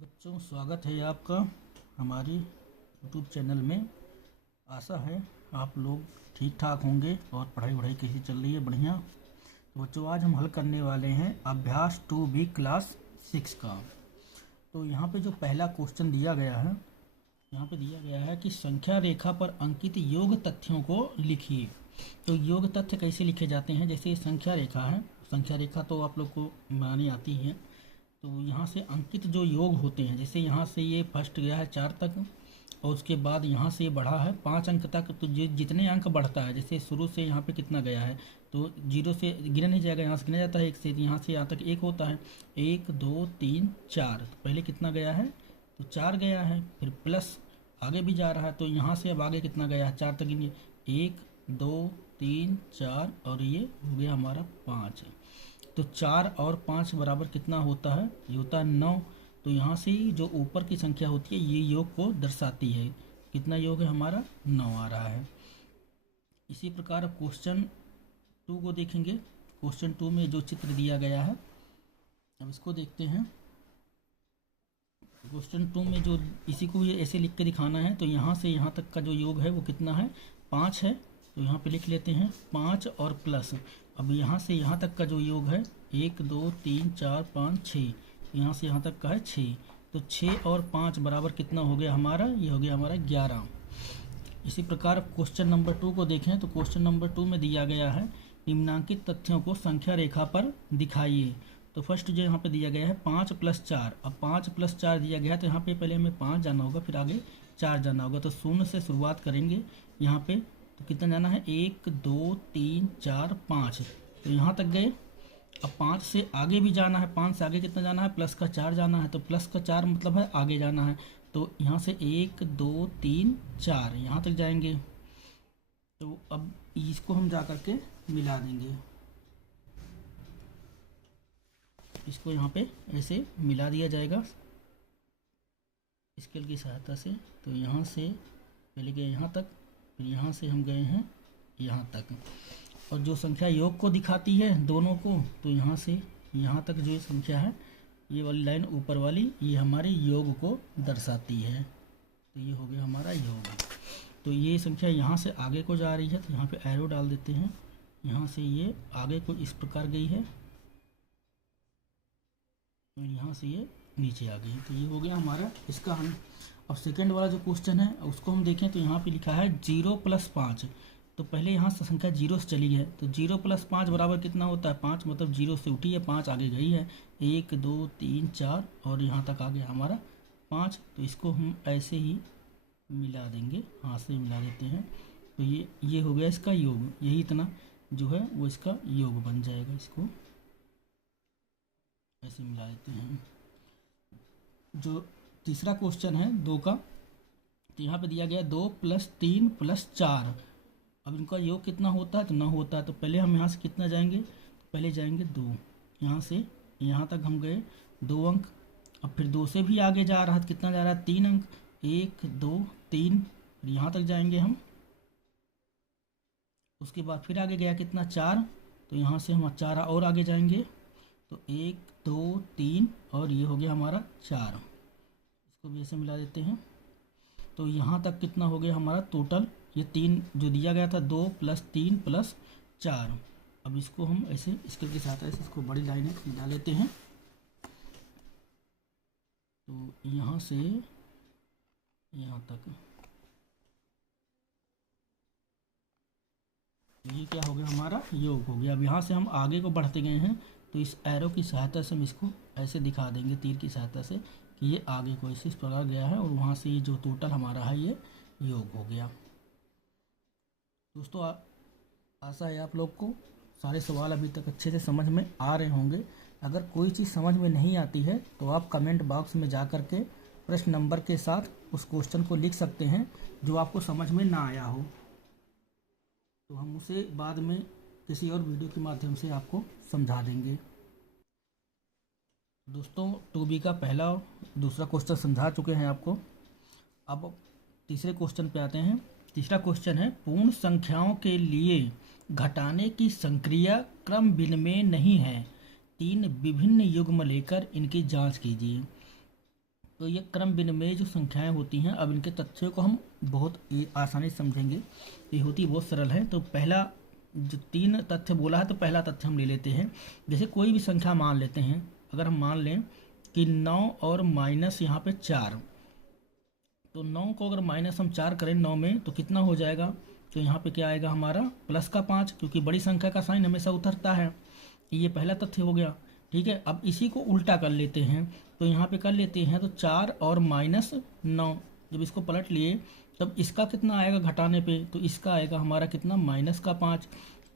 बच्चों, स्वागत है आपका हमारी यूट्यूब चैनल में। आशा है आप लोग ठीक ठाक होंगे और पढ़ाई वढ़ाई कैसी चल रही है? बढ़िया। तो बच्चों, आज हम हल करने वाले हैं अभ्यास 2B क्लास 6 का। तो यहाँ पे जो पहला क्वेश्चन दिया गया है, यहाँ पे दिया गया है कि संख्या रेखा पर अंकित योग तथ्यों को लिखिए। तो योग तथ्य कैसे लिखे जाते हैं? जैसे संख्या रेखा है, संख्या रेखा तो आप लोग को बनानी आती है। तो यहाँ से अंकित जो योग होते हैं, जैसे यहाँ से ये फर्स्ट गया है 4 तक और उसके बाद यहाँ से ये बढ़ा है 5 अंक तक। तो जितने अंक बढ़ता है, जैसे शुरू से यहाँ पे कितना गया है, तो 0 से गिना नहीं जाएगा, यहाँ से गिना जाता है 1 से, यहाँ से यहाँ तक 1 होता है। 1 2 3 4, पहले कितना गया है? तो 4 गया है, फिर प्लस आगे भी जा रहा है। तो यहाँ से अब आगे कितना गया है? 4 तक गिनिए, 1 2 3 4 और ये हो गया हमारा 5। तो 4 और 5 बराबर कितना होता है? ये होता है 9। तो यहाँ से जो ऊपर की संख्या होती है ये योग को दर्शाती है। कितना योग है हमारा? 9 आ रहा है। इसी प्रकार क्वेश्चन 2 को देखेंगे। क्वेश्चन 2 में जो चित्र दिया गया है, अब इसको देखते हैं। क्वेश्चन 2 में जो इसी को ये ऐसे लिख के दिखाना है। तो यहाँ से यहाँ तक का जो योग है वो कितना है? 5 है। तो यहाँ पे लिख लेते हैं 5 और प्लस। अब यहाँ से यहाँ तक का जो योग है 1 2 3 4 5 6, यहाँ से यहाँ तक का है 6। तो 6 और 5 बराबर कितना हो गया हमारा? ये हो गया हमारा 11। इसी प्रकार क्वेश्चन नंबर 2 को देखें। तो क्वेश्चन नंबर 2 में दिया गया है निम्नांकित तथ्यों को संख्या रेखा पर दिखाइए। तो फर्स्ट जो यहाँ पे दिया गया है 5 + 4। अब 5 + 4 दिया गया है, तो यहाँ पे पहले हमें 5 जाना होगा, फिर आगे 4 जाना होगा। तो 0 से शुरुआत करेंगे यहाँ पे। तो कितना जाना है? 1 2 3 4 5। तो यहाँ तक गए। अब 5 से आगे भी जाना है। 5 से आगे कितना जाना है? प्लस का 4 जाना है। तो प्लस का 4 मतलब है आगे जाना है। तो यहाँ से 1 2 3 4 यहाँ तक जाएंगे। तो अब इसको हम जा करके मिला देंगे। इसको यहाँ पे ऐसे मिला दिया जाएगा स्केल की सहायता से। तो यहाँ से पहले गए यहाँ तक, फिर यहाँ से हम गए हैं यहाँ तक। और जो संख्या योग को दिखाती है दोनों को, तो यहाँ से यहाँ तक जो संख्या है, ये वाली लाइन ऊपर वाली, ये हमारे योग को दर्शाती है। तो ये हो गया हमारा योग। तो ये संख्या यहाँ से आगे को जा रही है, तो यहाँ पे एरो डाल देते हैं। यहाँ से ये आगे को इस प्रकार गई है, तो यहाँ से ये नीचे आ गई। तो ये हो गया हमारा इसका हम। अब सेकेंड वाला जो क्वेश्चन है उसको हम देखें। तो यहाँ पे लिखा है 0 + 5। तो पहले यहाँ से संख्या 0 से चली है, तो 0 + 5 बराबर कितना होता है? 5। मतलब 0 से उठी है, 5 आगे गई है, 1 2 3 4 और यहाँ तक आ गया हमारा 5। तो इसको हम ऐसे ही मिला देंगे, हाथ से मिला देते हैं। तो ये हो गया इसका योग। यही इतना जो है वो इसका योग बन जाएगा। इसको ऐसे मिला देते हैं। जो तीसरा क्वेश्चन है 2 का, तो यहाँ पे दिया गया 2 + 3 + 4। अब इनका योग कितना होता है? तो 9 होता है। तो पहले हम यहाँ से कितना जाएंगे? पहले जाएंगे 2, यहाँ से यहाँ तक हम गए 2 अंक। अब फिर 2 से भी आगे जा रहा है, तो कितना जा रहा है? 3 अंक, 1 2 3, फिर यहाँ तक जाएंगे हम। उसके बाद फिर आगे गया कितना? 4। तो यहाँ से हम 4 और आगे जाएंगे, तो 1 2 3 और ये हो गया हमारा 4। इसको भी ऐसे मिला देते हैं। तो यहाँ तक कितना हो गया हमारा टोटल? ये 3 जो दिया गया था, 2 + 3 + 4। अब इसको हम ऐसे स्केल के साथ ऐसे इसको बड़ी लाइन मिला लेते हैं। तो यहाँ से यहाँ तक ये क्या हो गया? हमारा योग हो गया। अब यहाँ से हम आगे को बढ़ते गए हैं, तो इस एरो की सहायता से हम इसको ऐसे दिखा देंगे, तीर की सहायता से, कि ये आगे को इस प्रकार गया है। और वहाँ से ये जो टोटल हमारा है ये योग हो गया। दोस्तों, आशा है आप लोग को सारे सवाल अभी तक अच्छे से समझ में आ रहे होंगे। अगर कोई चीज़ समझ में नहीं आती है तो आप कमेंट बॉक्स में जा कर के प्रश्न नंबर के साथ उस क्वेश्चन को लिख सकते हैं जो आपको समझ में ना आया हो। तो हम उसे बाद में किसी और वीडियो के माध्यम से आपको समझा देंगे। दोस्तों, 2B का पहला और दूसरा क्वेश्चन समझा चुके हैं आपको। अब तीसरे क्वेश्चन पे आते हैं। तीसरा क्वेश्चन है पूर्ण संख्याओं के लिए घटाने की संक्रिया क्रम विनिमेय नहीं है। 3 विभिन्न युग्म लेकर इनकी जांच कीजिए। तो ये क्रम विनिमय जो संख्याएं होती हैं, अब इनके तथ्यों को हम बहुत आसानी से समझेंगे। ये होती बहुत सरल है। तो पहला जो 3 तथ्य बोला है, तो पहला तथ्य हम ले लेते हैं। जैसे कोई भी संख्या मान लेते हैं, अगर हम मान लें कि 9 और माइनस यहाँ पे 4, तो 9 को अगर माइनस हम 4 करें 9 में, तो कितना हो जाएगा? तो यहाँ पे क्या आएगा हमारा? प्लस का 5, क्योंकि बड़ी संख्या का साइन हमेशा उतरता है। ये पहला तथ्य हो गया। ठीक है, अब इसी को उल्टा कर लेते हैं। तो यहाँ पे कर लेते हैं, तो 4 और माइनस 9, जब इसको पलट लिए तब इसका कितना आएगा घटाने पे? तो इसका आएगा हमारा कितना? माइनस का 5,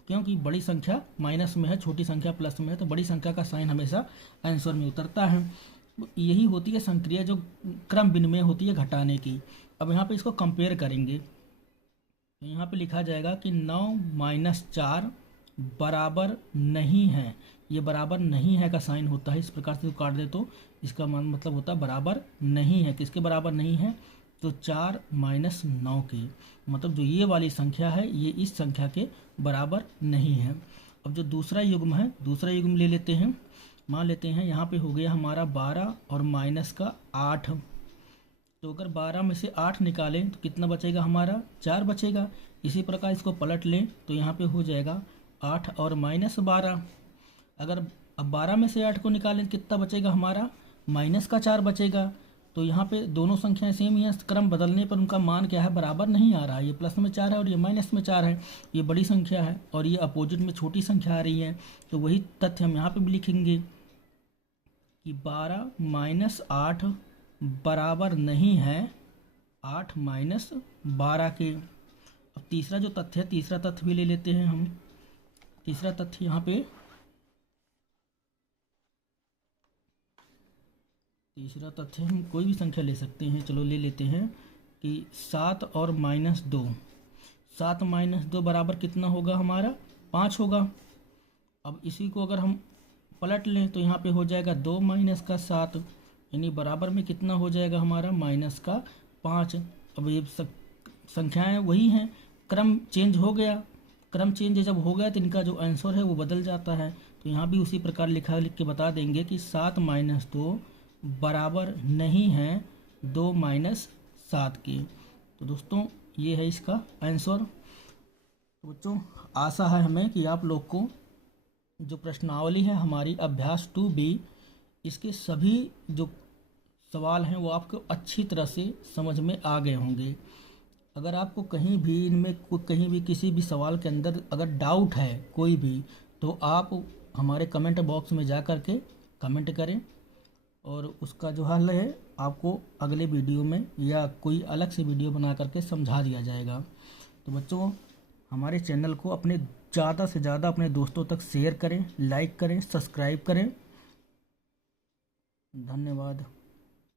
क्योंकि बड़ी संख्या माइनस में है, छोटी संख्या प्लस में है, तो बड़ी संख्या का साइन हमेशा आंसर में उतरता है। यही होती है संक्रिया जो क्रम विनिमय होती है घटाने की। अब यहाँ पे इसको कंपेयर करेंगे, तो यहाँ पे लिखा जाएगा कि 9 माइनस 4 बराबर नहीं है। ये बराबर नहीं है का साइन होता है, इस प्रकार से काट दे तो इसका मतलब होता है बराबर नहीं है। किसके बराबर नहीं है? तो 4 माइनस 9 के, मतलब जो ये वाली संख्या है ये इस संख्या के बराबर नहीं है। अब जो दूसरा युग्म है, दूसरा युग्म ले लेते हैं। मान लेते हैं यहाँ पे हो गया हमारा 12 और माइनस का 8। तो अगर 12 में से 8 निकालें तो कितना बचेगा हमारा? 4 बचेगा। इसी प्रकार इसको पलट लें तो यहाँ पे हो जाएगा 8 और माइनस 12। अगर अब 12 में से 8 को निकालें कितना बचेगा हमारा? माइनस का 4 बचेगा। तो यहाँ पे दोनों संख्याएं सेम ही हैं, क्रम बदलने पर उनका मान क्या है? बराबर नहीं आ रहा है। ये प्लस में 4 है और ये माइनस में 4 है। ये बड़ी संख्या है और ये अपोजिट में छोटी संख्या आ रही है। तो वही तथ्य हम यहाँ पे भी लिखेंगे कि 12 माइनस 8 बराबर नहीं है 8 माइनस 12 के। अब तीसरा जो तथ्य है, तीसरा तथ्य भी ले लेते हैं हम। तीसरा तथ्य यहाँ पे, तीसरा तथ्य हम कोई भी संख्या ले सकते हैं। चलो ले लेते हैं कि 7 और माइनस 2। 7 माइनस 2 बराबर कितना होगा हमारा? 5 होगा। अब इसी को अगर हम पलट लें तो यहाँ पे हो जाएगा 2 माइनस का 7, यानी बराबर में कितना हो जाएगा हमारा? माइनस का 5। अब ये संख्याएं वही हैं, क्रम चेंज हो गया। क्रम चेंज जब हो गया तो इनका जो आंसर है वो बदल जाता है। तो यहाँ भी उसी प्रकार लिख के बता देंगे कि 7 माइनस 2 बराबर नहीं है 2 माइनस 7 के। तो दोस्तों ये है इसका आंसर। तो बच्चों आशा है हमें कि आप लोग को जो प्रश्नावली है हमारी अभ्यास 2B, इसके सभी जो सवाल हैं वो आपको अच्छी तरह से समझ में आ गए होंगे। अगर आपको कहीं भी इनमें कहीं भी किसी भी सवाल के अंदर अगर डाउट है कोई भी, तो आप हमारे कमेंट बॉक्स में जा कर के कमेंट करें और उसका जो हल है आपको अगले वीडियो में या कोई अलग से वीडियो बना करके समझा दिया जाएगा। तो बच्चों हमारे चैनल को अपने ज़्यादा से ज़्यादा अपने दोस्तों तक शेयर करें, लाइक करें, सब्सक्राइब करें। धन्यवाद।